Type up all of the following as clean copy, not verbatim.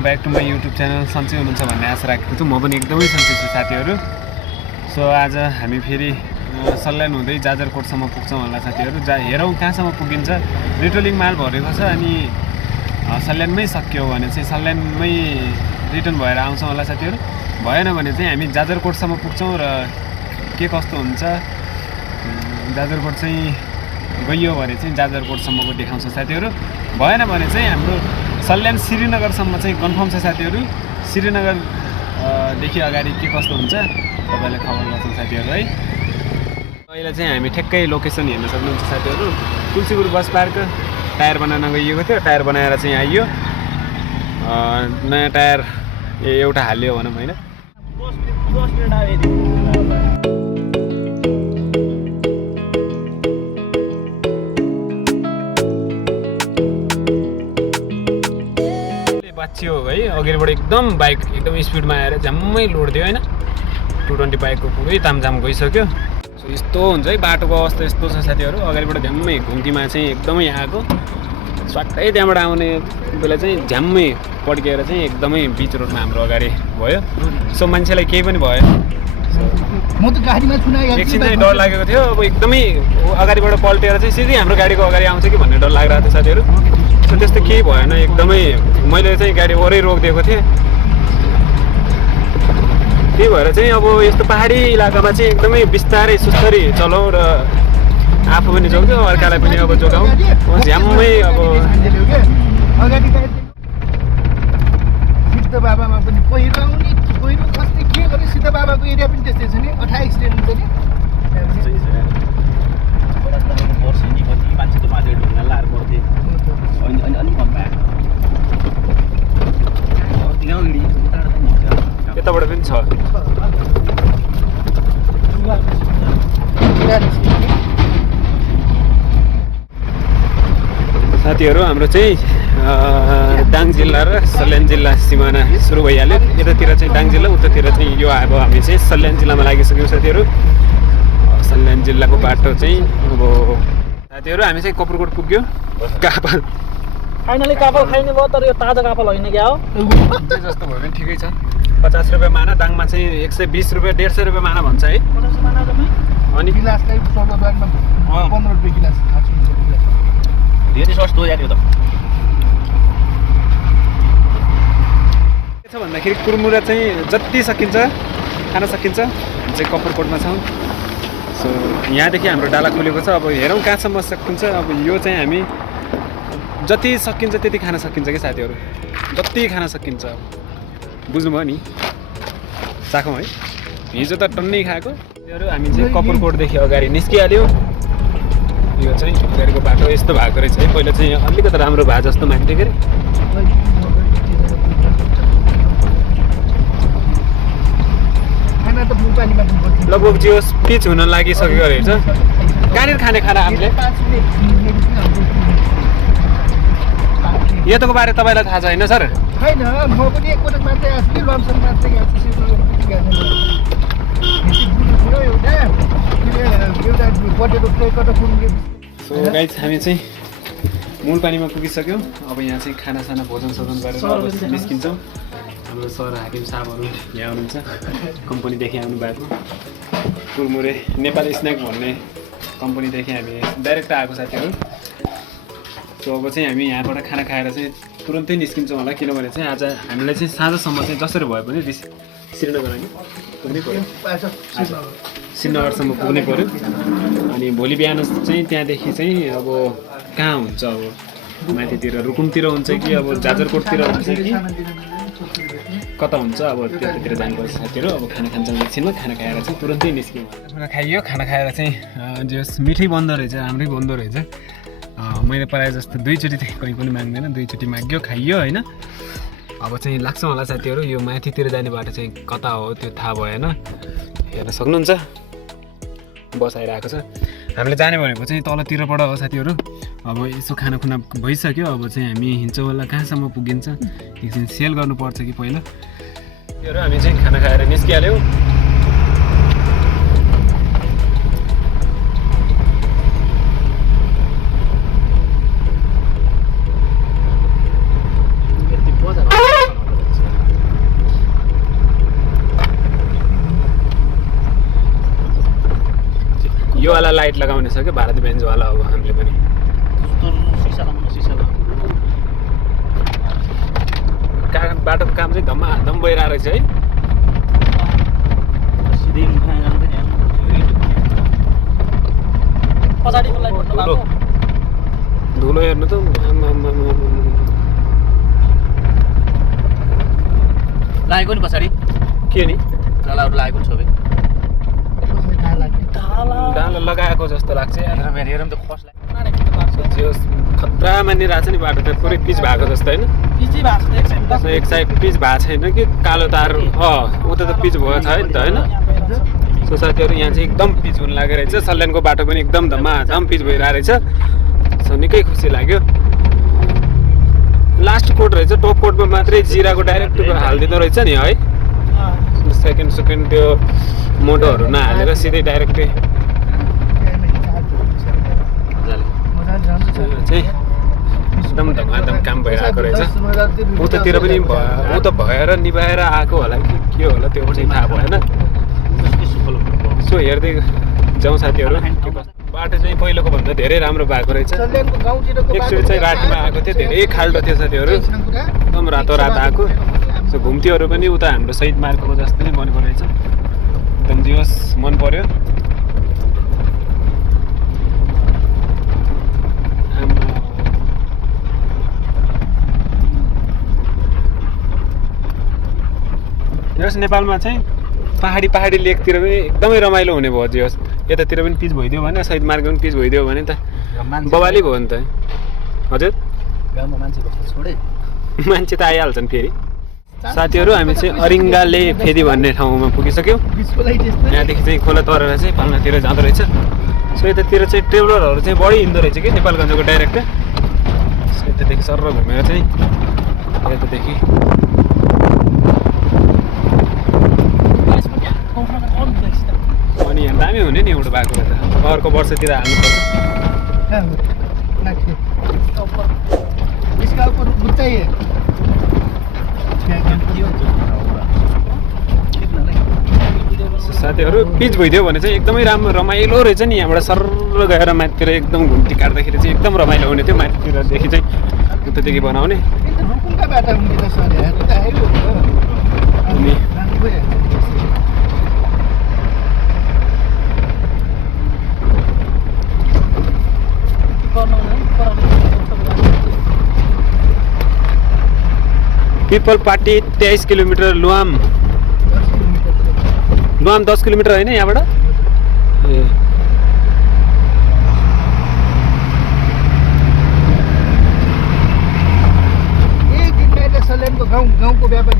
Welcome back to my YouTube channel. सन्चै हुनुहुन्छ भन्ने आशा राखेको छु। म पनि एकदमै सन्चै छु साथीहरू। सो आज हामी फेरि सल्यान हुँदै जाजरकोटसम्म पुग्छौँ होला साथीहरू। हेरौँ कहाँसम्म पुगिन्छ। रिटोलिङ माल भरेको छ अनि सल्यानमै सकियो भने चाहिँ सल्यानमै रिटर्न भएर आउँछौँ होला साथीहरू। भएन भने चाहिँ हामी जाजरकोटसम्म पुग्छौँ र के कस्तो हुन्छ जाजरकोट चाहिँ गइयो भने चाहिँ जाजरकोटसम्मको देखाउँछ साथीहरू। भएन भने चाहिँ हाम्रो सल्यान श्रीनगरसम्म चाहिँ कन्फर्म छ साथीहरू। श्रीनगरदेखि अगाडि के कस्तो हुन्छ तपाईँलाई खबर गर्छौँ साथीहरू है। अहिले चाहिँ हामी ठ्याक्कै लोकेसन हेर्न सक्नुहुन्छ साथीहरू। तुलसीपुर बस पार्क टायर बनाउन गइएको थियो। टायर बनाएर चाहिँ आइयो। नयाँ टायर एउटा हालियो भनौँ होइन। बाँचियो है। अगाडिबाट एकदम बाइक एकदम स्पिडमा आएर झ्याम्मै लोड दियो होइन। 220 बाइकको पुरै तामझाम गइसक्यो। सो यस्तो हुन्छ है बाटोको अवस्था यस्तो छ साथीहरू। अगाडिबाट झ्याम्मै घुम्तीमा चाहिँ एकदमै आएको स्वाटै त्यहाँबाट आउने बेला चाहिँ झ्याम्मै पड्किएर चाहिँ एकदमै बिच रोडमा हाम्रो अगाडि भयो। सो मान्छेलाई केही पनि भयो। म त गाडीमा छु न। एकछिन चाहिँ डर लागेको थियो। अब एकदमै अगाडिबाट पल्टेर चाहिँ सिधै हाम्रो गाडीको अगाडि आउँछ कि भन्ने डर लागिरहेको थियो साथीहरू। सो त्यस्तो केही भएन। एकदमै मैले चाहिँ गाडी वरै रोकिदिएको थिएँ। त्यही भएर चाहिँ अब यस्तो पहाडी इलाकामा चाहिँ एकदमै बिस्तारै सुस्तरी चलाउँ र आफू पनि जोग्यो अर्कालाई पनि अब जोगाउँ। झ्याम्मै अब सिद्ध बाबामा पनि पहिरो खस्ने के गर्ने। सिद्ध बाबाको एरिया पनि त्यस्तै छ नि। 28 एक्सिडेन्ट हुन्छ नि। मान्छे त माथि ढुङ्गा लाएर पर्थ्यो अनि अलिक कम भयो। यताबाट पनि छ साथीहरू। हाम्रो चाहिँ दाङ जिल्ला र सल्यान जिल्ला सिमाना सुरु भइहाल्यो। यतातिर चाहिँ दाङ जिल्ला, उतातिर चाहिँ यो अब हामी चाहिँ सल्यान जिल्लामा लागिसक्यौँ साथीहरू। सल्यान जिल्लाको बाटो चाहिँ अब साथीहरू हामी चाहिँ कपुरकोट पुग्यो। कापल फाइनली कापल खाइने भयो। तर यो ताजा कापल होइन क्या हो। जस्तो भयो भने ठिकै छ। 50 रुपियाँ माना। दाङमा चाहिँ 120 रुपियाँ 150 रुपियाँ माना भन्छ है। अनि गिलासलाई 15 रुपियाँ गिलास धेरै सस्तो यार यो त। के छ भन्दाखेरि कुरमुरा चाहिँ जति सकिन्छ खान सकिन्छ। हामी चाहिँ कपुरकोटमा छौँ। सो यहाँदेखि हाम्रो डाला खुलेको छ। अब हेरौँ कहाँसम्म सकिन्छ। अब यो चाहिँ हामी जति सकिन्छ त्यति खान सकिन्छ कि साथीहरू। जति खान सकिन्छ बुझ्नुभयो नि। चाखौँ है। हिजो त टन्नै खाएको। हामी चाहिँ कपुरकोटदेखि अगाडि निस्किहाल्यो। यो चाहिँ अगाडिको बाटो यस्तो भएको रहेछ है। पहिला चाहिँ अलिकति राम्रो भए जस्तो मान्थ्यो के अरे। लगभग जियो पिच हुन लागिसकेको रहेछ। कहाँनिर खाने खाना हामीले यताको बारे तपाईँलाई थाहा छ होइन सर? छैन। म पनि एकपटक मात्रै आएको छु। लमसम मात्रै गएको छु। सो गाइस हामी चाहिँ मूल पानीमा पुगिसक्यौँ। अब यहाँ चाहिँ खानासाना भोजन सोजन गरेर अब निस्किन्छौँ। हाम्रो सर हाकिम साहबहरू यहाँ हुनुहुन्छ। कम्पनीदेखि आउनु भएको कुरमुरे नेपाली स्न्याक भन्ने कम्पनीदेखि हामी डाइरेक्ट आएको साथीहरू। सो अब चाहिँ हामी यहाँबाट खाना खाएर चाहिँ तुरन्तै निस्किन्छौँ होला। किनभने चाहिँ आज हामीलाई चाहिँ साँझसम्म चाहिँ जसरी भयो भने श्रीनगर होइन पुग्नै पऱ्यो। श्रीनगरसम्म पुग्नै पऱ्यो। अनि भोलि बिहान चाहिँ त्यहाँदेखि चाहिँ अब कहाँ हुन्छ अब माथितिर रुकुमतिर हुन्छ कि अब जाजरकोटतिर हुन्छ कि कता हुन्छ अब त्यतातिर जानुपर्छ साथीहरू। अब खाना खान्छौँ एकछिनमा। खाना खाएर चाहिँ तुरन्तै निस्क्यौँ। खाइयो। खाना खाएर चाहिँ जस मिठै बन्दो रहेछ राम्रै बन्दो रहेछ। मैले प्रायः जस्तो 2 चोटि कहीँ पनि माग्दैन। 2 चोटि माग्यो खाइयो होइन। अब चाहिँ लाग्छ होला साथीहरू। यो माथितिर जाने बाटो चाहिँ कता हो त्यो थाहा भएन। हेर्न सक्नुहुन्छ बस आइरहेको छ। हामीले जाने भनेको चाहिँ तलतिरबाट हो साथीहरू। अब यसो खानाखुना भइसक्यो। अब चाहिँ हामी हिँड्छौँ होला। कहाँसम्म पुगिन्छ एकछिन सेल गर्नुपर्छ कि पहिला। हामी चाहिँ खाना खाएर निस्किहाल्यौँ। लाइट लगाउने छ क्या भारती बेन्चवाला अब हामीले पनि बाटोको काम चाहिँ धम्माधम भइरहेको रहेछ है धुलो हेर्नु त लागेको नि पछाडि के नि डालाहरू लागेको नि सबै डाला लगाएको जस्तो लाग्छ हेरौँ त खतरा मानिरहेको छ नि बाटो त पुरै पिच भएको जस्तो होइन एक साइड पिच भएको छैन कि कालो तार उता त पिच भएको छ नि त होइन सो साथीहरू यहाँ चाहिँ एकदम पिच हुन लागेको रहेछ सल्यानको बाटो पनि एकदम धमाधम पिच भइरहेको रहेछ सो निकै खुसी लाग्यो लास्ट कोट रहेछ टप कोटमा मात्रै जिराको डाइरेक्ट हालिदिँदो रहेछ नि है सेकेन्ड त्यो मोटोहरू नहालेर सिधै डाइरेक्टै चाहिँ एकदम धमाधम काम भइरहेको रहेछ उतातिर पनि उता भएर निभाएर आएको होला कि के होला त्यो चाहिँ थाहा भएन सो हेर्दै जाउँ साथीहरू बाटो चाहिँ पहिलोको भन्दा धेरै राम्रो भएको रहेछ एकचोटि चाहिँ रातिमा आएको थियो धेरै खाल्डो थियो साथीहरू एकदम रातो रात आएको सो घुम्तीहरू पनि उता हाम्रो शहीद मार्गको जस्तो नै बनेको रहेछ एकदम दिवस मन पर्यो यस नेपालमा चाहिँ पहाडी लेकतिर पनि एकदमै रमाइलो हुने भयो जस यतातिर पनि पिच भइदियो भने शहीद मार्ग पनि पिच भइदियो भने त बवाली भयो नि त हजुर गाउँमा मान्छे त आइहाल्छन् फेरि साथीहरू हामी चाहिँ अरिङ्गाले फेदी भन्ने ठाउँमा पुगिसक्यौँ यहाँदेखि चाहिँ खोला तरेर चाहिँ पाल्नातिर जाँदो रहेछ सो यतातिर चाहिँ ट्रेभलरहरू चाहिँ बढी हिँड्दो रहेछ कि नेपालगञ्जको डाइरेक्ट सो यतादेखि सर्र घुमेर चाहिँ यतादेखि अनि यहाँ दामी हुने नि एउटा भएको त अर्को वर्षतिर हाल्नुपर्छ साथीहरू पिच भइदियो भने चाहिँ एकदमै राम्रो रमाइलो रहेछ नि यहाँबाट सर्र गएर माथितिर एकदम घुम्ती काट्दाखेरि चाहिँ एकदम रमाइलो हुने थियो माथितिरदेखि चाहिँ उतादेखि बनाउने अनि पिपल पार्टी 23 किलोमिटर लुआम 10 किलोमिटर होइन यहाँबाट सल्यानको गाउँको व्यापार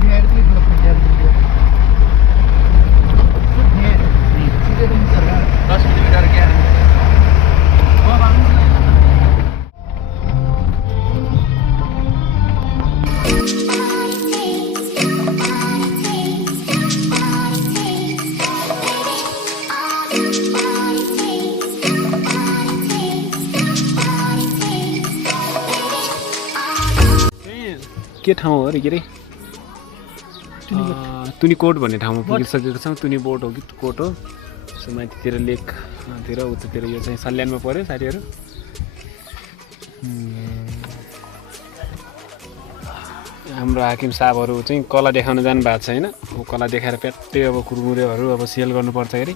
के ठाउँ हो अरे के अरे तुनिकोट भन्ने ठाउँमा पुगिसकेको छौँ तुनी बोट हो कि कोट हो सो माथितिर लेकतिर उतातिर यो चाहिँ सल्यानमा पऱ्यो साथीहरू हाम्रो हाकिम साहबहरू चाहिँ कला देखाउन जानु भएको छ होइन कला देखाएर प्याट्टै अब कुरमुरेहरू अब सेल गर्नुपर्छ अरे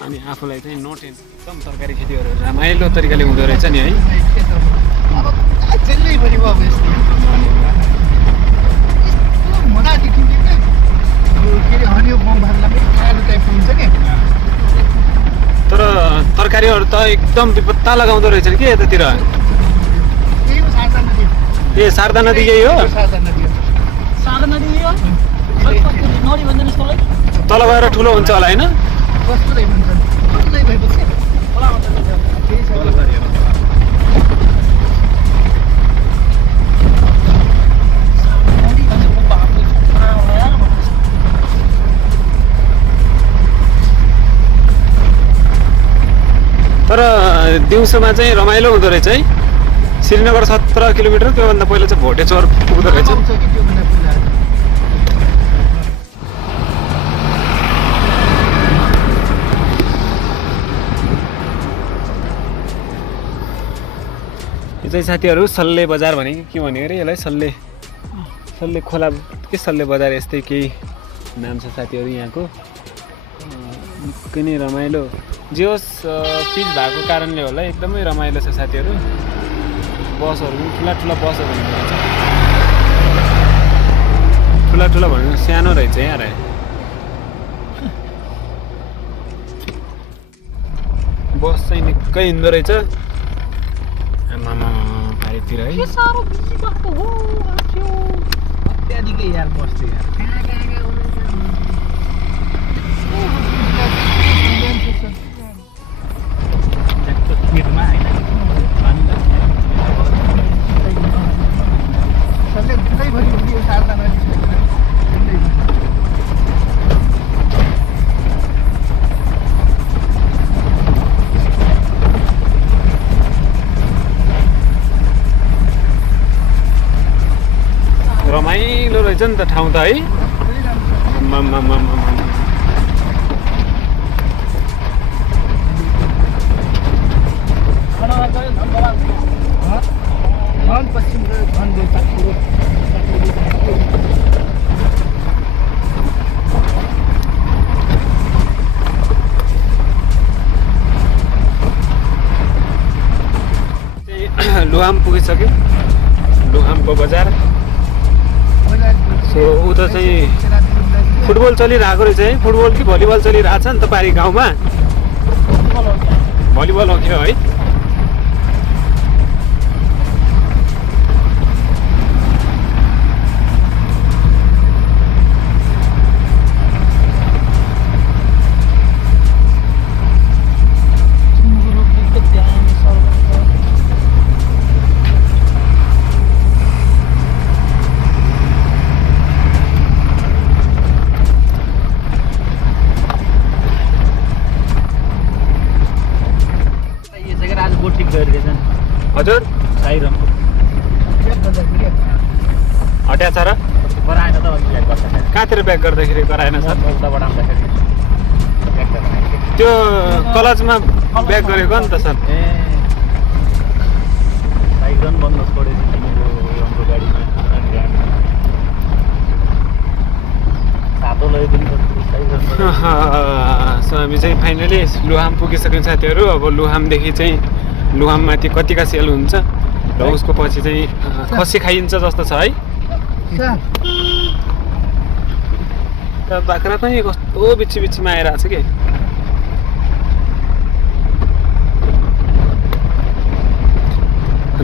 अनि आफूलाई चाहिँ नो टेन्सन एकदम तरकारी खेतीहरू रमाइलो तरिकाले हुँदो रहेछ नि है तर तरकारीहरू त एकदम विपत्ता लगाउँदो रहेछ कि यतातिर ए शारदा नदी यही हो तल गएर ठुलो हुन्छ होला होइन तर दिउँसोमा चाहिँ रमाइलो हुँदो रहेछ है श्रीनगर 17 किलोमिटर त्योभन्दा पहिला चाहिँ भोटे चौर पुग्दो रहेछ चाहिँ साथीहरू सल्ले बजार भने के भन्यो अरे यसलाई सल्ले सल्ले खोला के सल्ले बजार यस्तै केही नाम छ साथीहरू यहाँको निकै नै रमाइलो जे होस् पिच भएको कारणले होला एकदमै रमाइलो छ साथीहरू बसहरू पनि ठुला ठुला बसहरू हुँदो रहेछ ठुला ठुला भनेको सानो रहेछ यहाँ बस चाहिँ निकै हिँड्दो रहेछ आमामा भाइतिर है अत्याधिकै यार बस्थ्यो यार रमाइलो रहेछ नि त ठाउँ त है लुहाम पुगिसक्यो लुहामको बजार सो उता चाहिँ फुटबल चलिरहेको रहेछ है फुटबल कि भलिबल चलिरहेको छ नि त पारी गाउँमा भलिबल हो क्या है हजुर हट्या छ र कहाँतिर ब्याक गर्दाखेरि गराएन सर त्यो कलचमा ब्याक गरेको नि त सर सो हामी चाहिँ फाइनली लुहाम पुगिसक्यौँ साथीहरू अब लुहामदेखि चाहिँ लुहाममाथि कतिका सेल हुन्छ र उसको पछि चाहिँ खसी खाइन्छ जस्तो छ है बाख्रा पनि कस्तो बिच्ची बिच्चीमा आइरहेको छ कि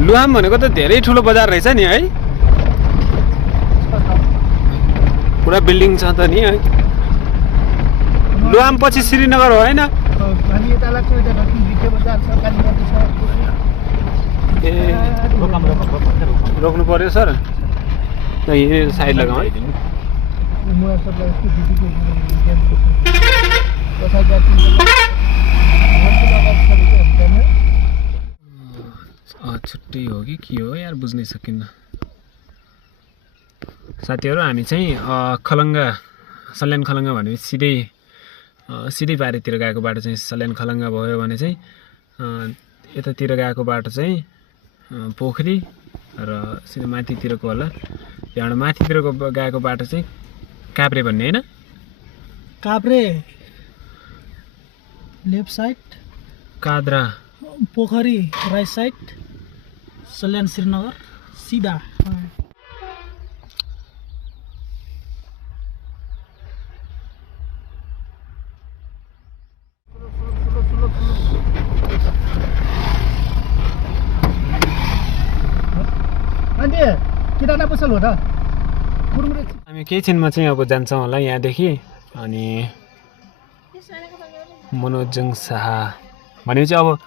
लुहाम भनेको त धेरै ठुलो बजार रहेछ नि है पुरा बिल्डिङ छ त नि है लुहाम पछि श्रीनगर हो होइन ए रोक्नु पर्यो सर यहीँ साइड लगाउँ है छुट्टै हो कि के हो यार बुझ्नै सकिन्न साथीहरू हामी चाहिँ खलङ्गा सल्यान खलङ्गा भनेपछि सिधै पारितिर गएको बाटो चाहिँ सल्यान खलङ्गा भयो भने चाहिँ यतातिर गएको बाटो चाहिँ पोखरी र सिधै माथितिरको होला त्यहाँबाट माथितिरको गएको बाटो चाहिँ काभ्रे भन्ने होइन काभ्रे लेफ्ट साइड काद्रा पोखरी राइट साइड सल्यान श्रीनगर सीधा हामी केही छिनमा चाहिँ अब जान्छौँ होला यहाँदेखि अनि मनोजङ शाह भनेपछि अब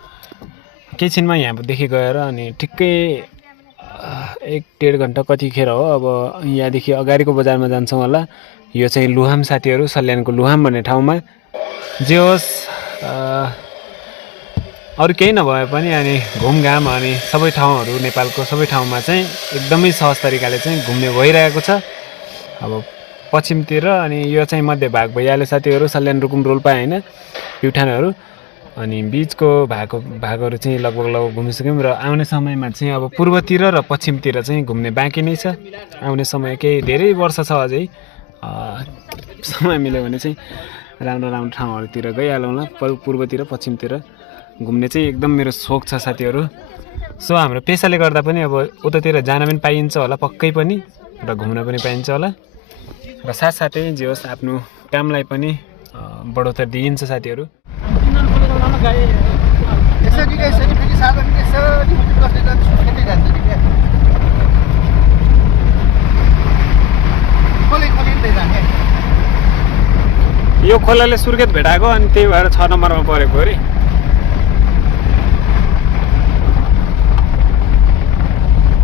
केही छिनमा यहाँदेखि गएर अनि ठिक्कै 1-1.5 घन्टा कतिखेर हो अब यहाँदेखि अगाडिको बजारमा जान्छौँ होला यो चाहिँ लुहाम साथीहरू सल्यानको लुहाम भन्ने ठाउँमा जे होस् अरू केही नभए पनि अनि घुमघाम अनि सबै ठाउँहरू नेपालको सबै ठाउँमा चाहिँ एकदमै सहज तरिकाले चाहिँ घुम्ने भइरहेको छ अब पश्चिमतिर अनि यो चाहिँ मध्य भाग भइहाल्यो साथीहरू सल्यान रुकुम रोल्पा होइन प्युठानहरू अनि बिचको भागहरू चाहिँ लगभग घुमिसक्यौँ र आउने समयमा चाहिँ अब पूर्वतिर र पश्चिमतिर चाहिँ घुम्ने बाँकी नै छ। आउने समय केही धेरै वर्ष छ अझै, समय मिल्यो भने चाहिँ राम्रो राम्रो ठाउँहरूतिर गइहालौँला। पूर्वतिर पश्चिमतिर घुम्ने चाहिँ एकदम मेरो सोख छ साथीहरू। सो हाम्रो पेसाले गर्दा पनि अब उतातिर जान पनि पाइन्छ होला पक्कै पनि, र घुम्न पनि पाइन्छ होला, र साथसाथै जे होस् आफ्नो कामलाई पनि बढोत्तरी दिइन्छ साथीहरू। यसरी फेरि साधन यसरी बस्दै जान्छ, सुर्खेतै जान्छ नि क्या। खोले जाने यो खोलाले सुर्खेत भेटाएको, अनि त्यही भएर 6 नम्बरमा परेको अरे।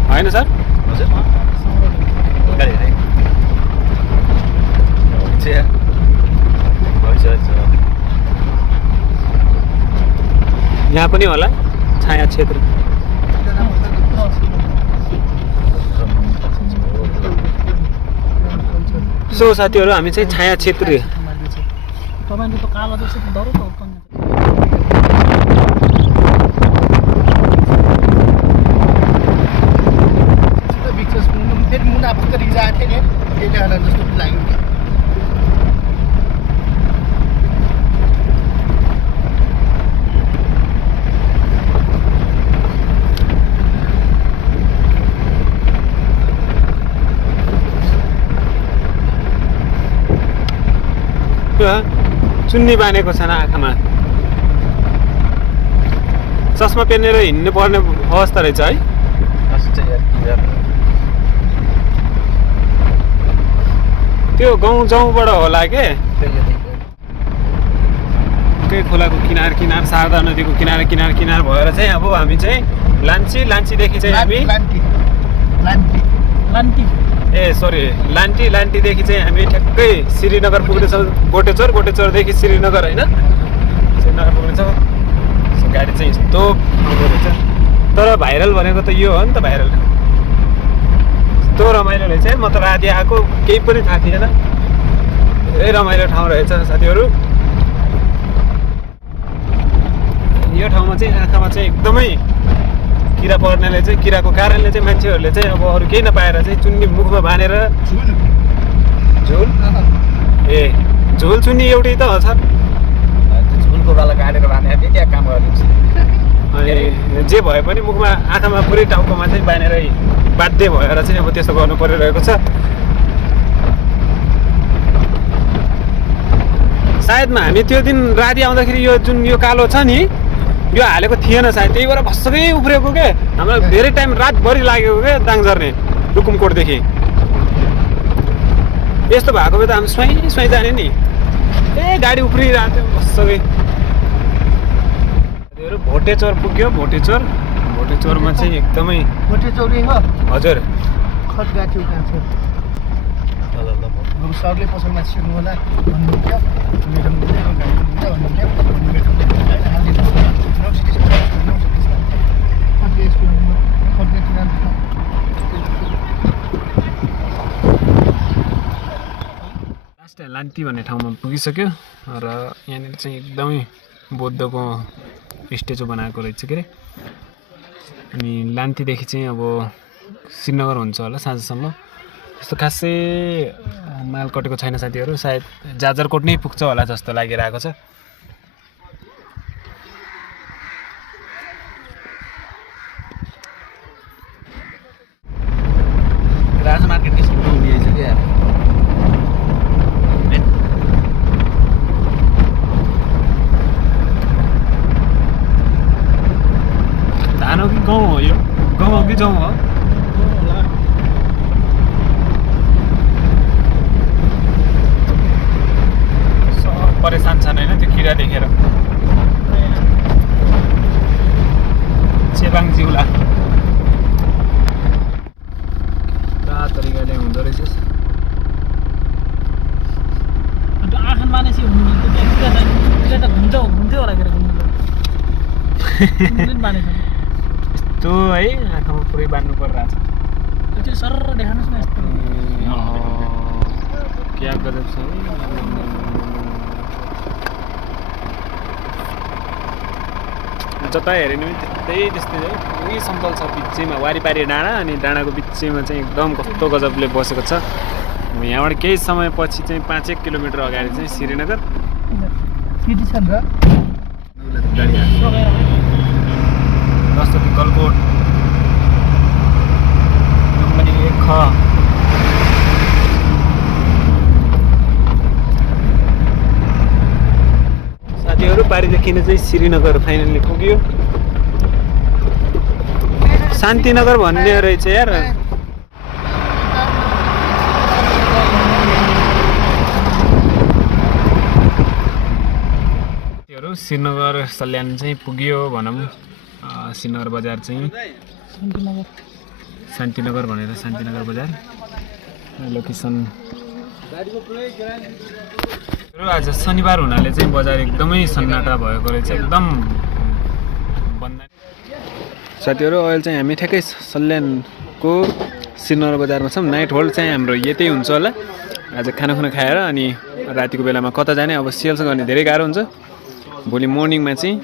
होइन सर? यहाँ पनि होला छाया क्षेत्र। सो साथीहरू हामी चाहिँ छाया क्षेत्र तपाईँले त कालो जस्तो डरो त फेरि मुना भर्खर रिजाएको थिएँ नि, त्यसले गर्दा जस्तो लाग्यो क्या। चुन्नी बाँधेको छ आँखामा, चस्मा पेनेर हिँड्नु पर्ने अवस्था रहेछ है। त्यो गाउँबाट होला के, त्यही खोलाको किनार शारदा नदीको किनार भएर चाहिँ अब हामी चाहिँ लान्चीदेखि चाहिँ हामी लान्टीदेखि चाहिँ हामी ठ्याक्कै श्रीनगर पुग्नेछौँ। गोटेचोरदेखि श्रीनगर होइन, श्रीनगर पुग्नेछौँ। गाडी चाहिँ यस्तो आउँदो रहेछ, तर भाइरल भनेको त यो हो नि त, भाइरल यस्तो रमाइलो रहेछ है। म त राति आएको केही पनि थाहा थिएन, धेरै रमाइलो ठाउँ रहेछ साथीहरू। यो ठाउँमा चाहिँ आँखामा चाहिँ एकदमै किरा पर्नेले चाहिँ, किराको कारणले चाहिँ मान्छेहरूले चाहिँ अब अरू केही नपाएर चाहिँ चुन्नी मुखमा बाँधेर झोल चुन्नी एउटै त हो छ, झुलको बाला काटेर बाँधेको थिएँ, त्यहाँ काम गरिदिन्छ। अनि जे भए पनि मुखमा आँखामा पुरै टाउकोमा चाहिँ बाँधेर बाध्य भएर चाहिँ अब त्यस्तो गर्नु परिरहेको छ। सायदमा हामी त्यो दिन राति आउँदाखेरि यो जुन यो कालो छ नि, यो हालेको थिएन सायद, त्यही भएर भत्सकै उफ्रेको के। हामीलाई धेरै टाइम रातभरि लागेको क्या दाङ झर्ने रुकुमकोटदेखि। यस्तो भएको भए त हामी स्वाई जाने नि, गाडी उफ्रिरहेको थियो भत्सकै। भोटेचोर पुग्यो, भोटेचोरमा चाहिँ एकदमै हजुर सरले पसलमा छिर्नु होला भन्नुहुन्थ्यो। लास्ट लान्ती भन्ने ठाउँमा पुगिसक्यो, र यहाँनिर चाहिँ एकदमै बौद्धको स्ट्याचु बनाएको रहेछ के अरे। अनि लान्तीदेखि चाहिँ अब श्रीनगर हुन्छ होला साँझसम्म। त्यस्तो खासै माल कटेको छैन साथीहरू, सायद जाजरकोट नै पुग्छ होला जस्तो लागिरहेको छ। राजा मार्केट क्या धान हो कि गाउँ हो? यो गाउँ हो कि जाउँ हो? परेसान छन् होइन त्यो किरा देखेर। चेपाङ जिउला तरिकाले हुँदो रहेछ। अन्त आँखा मानेपछि त घुम्थ्यो होला के यस्तो है आँखामा पुरै बाँध्नु परिरहेछ। त्यो सर देखाउनुहोस् न यस्तो क्या गजब छ। जता हेऱ्यो भने त्यस्तै पुरै समतल छ बिचैमा वारिपारि डाँडा अनि डाँडाको बिचैमा चाहिँ एकदम कस्तो गजबले बसेको छ यहाँबाट केही समयपछि चाहिँ 5-1 किलोमिटर अगाडि चाहिँ श्रीनगर केटी छन् र गाडी जस्तो कि गलकोट पनि एक ख साथीहरू पारिदेखि चाहिँ श्रीनगर फाइनल्ली पुग्यो शान्तिनगर भन्ने रहेछ यार श्रीनगर सल्यान चाहिँ पुग्यो भनौँ श्रीनगर बजार चाहिँ शान्तिनगर भनेर शान्तिनगर बजार लोकेसन आज शनिबार हुनाले चाहिँ बजार एकदमै सन्नाटा भएको रहेछ एकदम बन्द साथीहरू अहिले चाहिँ हामी ठ्याक्कै सल्यानको श्रीनगर बजारमा छौँ नाइट होल्ड चाहिँ हाम्रो यतै हुन्छ होला आज खाना खाएर अनि रातिको बेलामा कता जाने अब सेल्स गर्ने धेरै गाह्रो हुन्छ भोलि मर्निङमा चाहिँ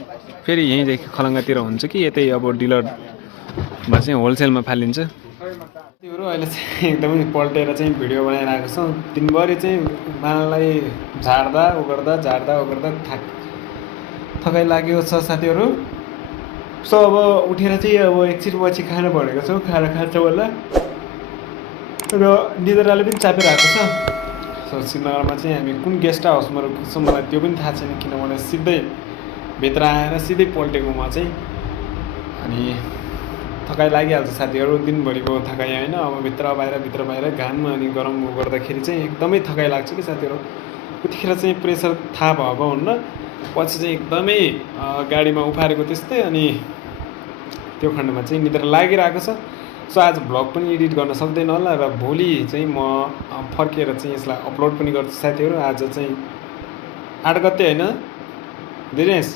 फेरि यहीँदेखि खलङ्गातिर हुन्छ कि यतै अब डिलरमा चाहिँ होलसेलमा फालिन्छ त्योहरू अहिले चाहिँ एकदमै पल्टेर चाहिँ भिडियो बनाएर आएको छौँ दिनभरि चाहिँ माललाई झार्दा उ गर्दा थकाइ लागेको छ साथीहरू सो अब उठेर चाहिँ अब एकछिन पछि खाना भनेको छौँ खाना खान्छ होला र निद्राले पनि चापिरहेको छ सो श्रीनगरमा चाहिँ हामी कुन गेस्ट हाउसमा रोक्छौँ मलाई त्यो पनि थाहा छैन किनभने सिधै भित्र आएर सिधै पल्टेको म चाहिँ अनि थकाइ लागिहाल्छ साथीहरू दिनभरिको थकाइ होइन अब भित्र बाहिर घाम अनि गरम गर्दाखेरि चाहिँ एकदमै थकाइ लाग्छ कि साथीहरू त्यतिखेर चाहिँ प्रेसर थाहा भएको हुन्न पछि चाहिँ एकदमै गाडीमा उफारेको त्यस्तै अनि त्यो खण्डमा चाहिँ निद्रा लागिरहेको छ सो आज भ्लग पनि एडिट गर्न सक्दैन होला र भोलि चाहिँ म फर्केर चाहिँ यसलाई अपलोड पनि गर्छु साथीहरू आज चाहिँ 8 गते होइन दिनेश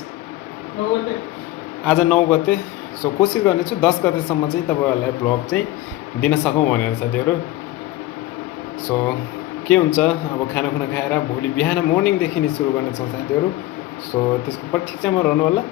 आज 9 गते सो कोसिस गर्नेछु 10 गतेसम्म चाहिँ तपाईँहरूलाई भ्लग चाहिँ दिन सकौँ भनेर साथीहरू सो के हुन्छ अब खाना खाएर भोलि बिहान मर्निङदेखि नै सुरु गर्नेछौँ साथीहरू सो त्यसको प्रतीक्षामा रहनु होला